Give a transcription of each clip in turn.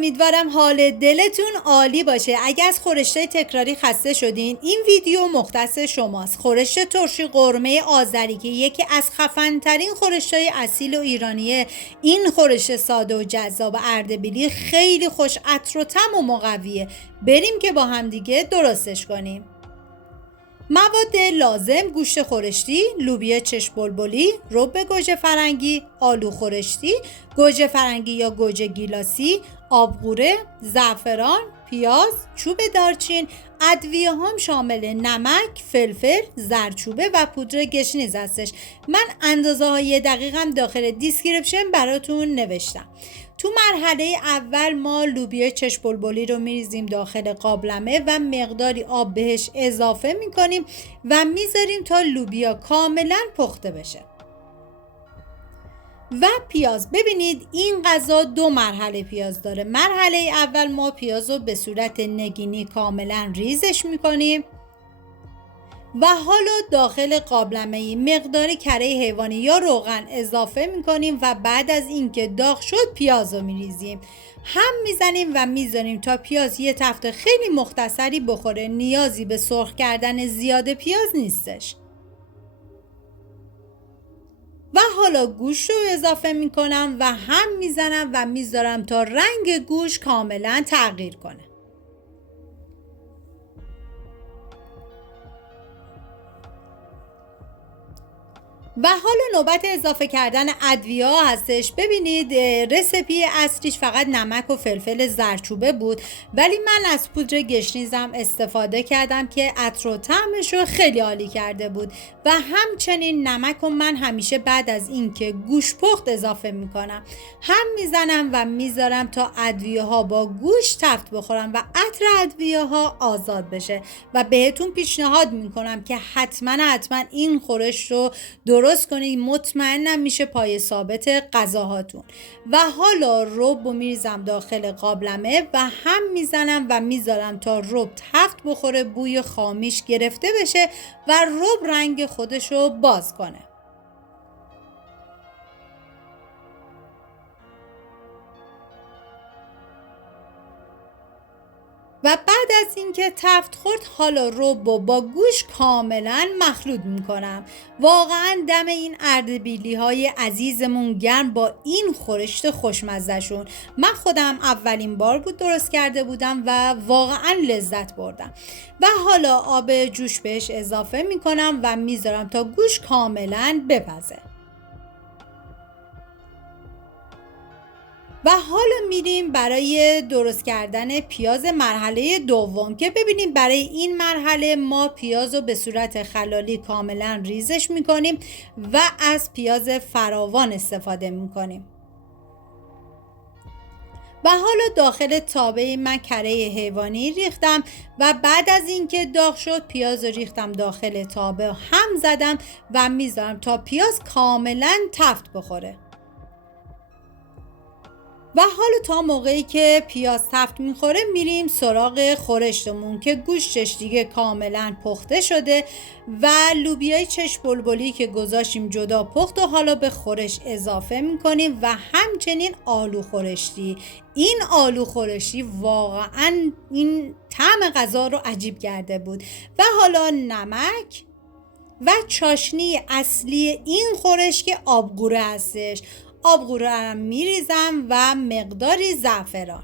امیدوارم حال دلتون عالی باشه. اگه از خورشتای تکراری خسته شدین، این ویدیو مختص شماست. خورشت ترشی قرمه آذری که یکی از خفن‌ترین خورشتای اصیل و ایرانیه، این خورشت ساده و جذاب اردبیلی خیلی خوش عطر و طعم و مقویه. بریم که با هم دیگه درستش کنیم. مواد لازم: گوشت خورشتی، لوبیا چشم بلبلی، رب گوجه فرنگی، آلو خورشتی، گوجه فرنگی یا گوجه گیلاسی، آبغوره، زعفران، پیاز، چوب دارچین. ادویه هم شامل نمک، فلفل، زردچوبه و پودر گشنیز هستش. من اندازه های دقیقم داخل دیسکریپشن براتون نوشتم. تو مرحله اول ما لوبیا چشم بلبلی رو میریزیم داخل قابلمه و مقداری آب بهش اضافه میکنیم و میذاریم تا لوبیا کاملا پخته بشه. و پیاز، ببینید این غذا 2 مرحله پیاز داره. مرحله اول ما پیاز رو به صورت نگینی کاملا ریزش میکنیم و حالا داخل قابلمه مقدار کره حیوانی یا روغن اضافه میکنیم و بعد از اینکه داغ شد پیاز رو میریزیم، هم میزنیم و میذاریم تا پیاز یه تفت خیلی مختصری بخوره. نیازی به سرخ کردن زیاد پیاز نیستش. و حالا گوشت رو اضافه میکنم و هم میزنم و میذارم تا رنگ گوشت کاملا تغییر کنه. و حالا نوبت اضافه کردن ادویه ها هستش. ببینید رسیپی اصلیش فقط نمک و فلفل زردچوبه بود، ولی من از پودر گشنیزم استفاده کردم که عطر و طعمش رو خیلی عالی کرده بود. و همچنین نمک رو من همیشه بعد از اینکه گوشت پخت اضافه میکنم، هم میزنم و میذارم تا ادویه ها با گوشت تفت بخورم و عطر ادویه ها آزاد بشه. و بهتون پیشنهاد میکنم که حتما این خورش رو درست کنید، مطمئنم میشه پای ثابت غذاهاتون. و حالا رب رو میریزم داخل قابلمه و هم میزنم و میذارم تا رب تفت بخوره، بوی خامیش گرفته بشه و رب رنگ خودش رو باز کنه. و بعد از اینکه تفت خورد، حالا رب با گوشت کاملا مخلوط میکنم. واقعا دم این اردبیلی های عزیزمون گرم با این خورشت خوشمزهشون. من خودم اولین بار بود درست کرده بودم و واقعا لذت بردم. و حالا آب جوش بهش اضافه میکنم و میذارم تا گوشت کاملا بپزه. و حالا میریم برای درست کردن پیاز مرحله دوم که ببینیم برای این مرحله ما پیاز رو به صورت خلالی کاملا ریزش میکنیم و از پیاز فراوان استفاده میکنیم. و حالا داخل تابه من کره حیوانی ریختم و بعد از اینکه داغ شد پیاز رو ریختم داخل تابه، هم زدم و میذارم تا پیاز کاملا تفت بخوره. و حالا تا موقعی که پیاز تفت میخوره میریم سراغ خورشتمون که گوشتش دیگه کاملا پخته شده و لوبیای چشم بلبلی که گذاشتیم جدا پخت و حالا به خورش اضافه میکنیم و همچنین آلو خورشتی. این آلو خورشتی واقعا این طعم غذا رو عجیب کرده بود. و حالا نمک و چاشنی اصلی این خورش که آبغوره هستش. آبغوره رو میریزم و مقداری زعفران.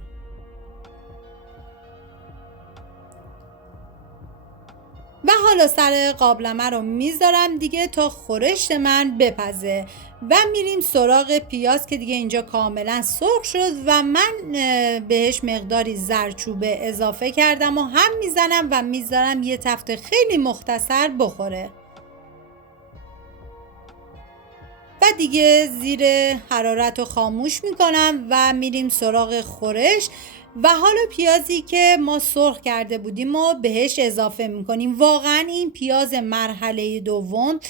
و حالا سر قابلمه رو میذارم دیگه تا خورشت من بپزه و میریم سراغ پیاز که دیگه اینجا کاملا سرخ شد و من بهش مقداری زردچوبه اضافه کردم و هم میزنم و میذارم یه تفت خیلی مختصر بخوره. و دیگه زیر حرارت رو خاموش میکنم و میریم سراغ خورش. و حالا پیازی که ما سرخ کرده بودیم ما بهش اضافه میکنیم. واقعا این پیاز مرحله دوم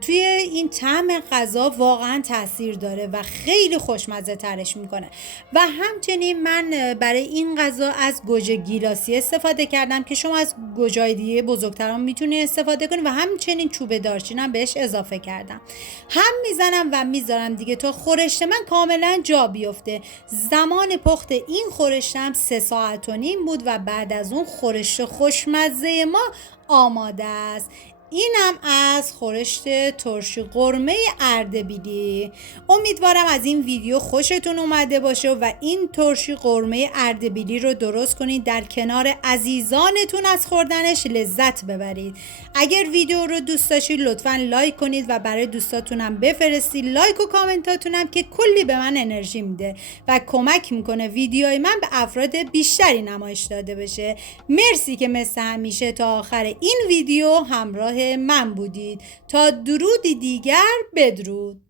توی این طعم غذا واقعا تاثیر داره و خیلی خوشمزه ترش میکنه. و همچنین من برای این غذا از گوجه گیلاسی استفاده کردم که شما از گوجه‌های دیگه بزرگتران میتونید استفاده کنید و همچنین چوب دارچینم بهش اضافه کردم. هم میزنم و میذارم دیگه تا خورشت من کاملا جا بیفته. زمان پخت این خورشتم 3 ساعت و نیم بود و بعد از اون خورشت خوشمزه ما آماده است. اینم از خورشت ترشی قرمه اردبیلی. امیدوارم از این ویدیو خوشتون اومده باشه و این ترشی قرمه اردبیلی رو درست کنید، در کنار عزیزانتون از خوردنش لذت ببرید. اگر ویدیو رو دوست داشتید لطفاً لایک کنید و برای دوستاتونم بفرستید. لایک و کامنتاتونم که کلی به من انرژی میده و کمک میکنه ویدیوهای من به افراد بیشتری نمایش داده بشه. مرسی که مثل همیشه تا آخر این ویدیو همراه من بودید. تا درودی دیگر، بدرود.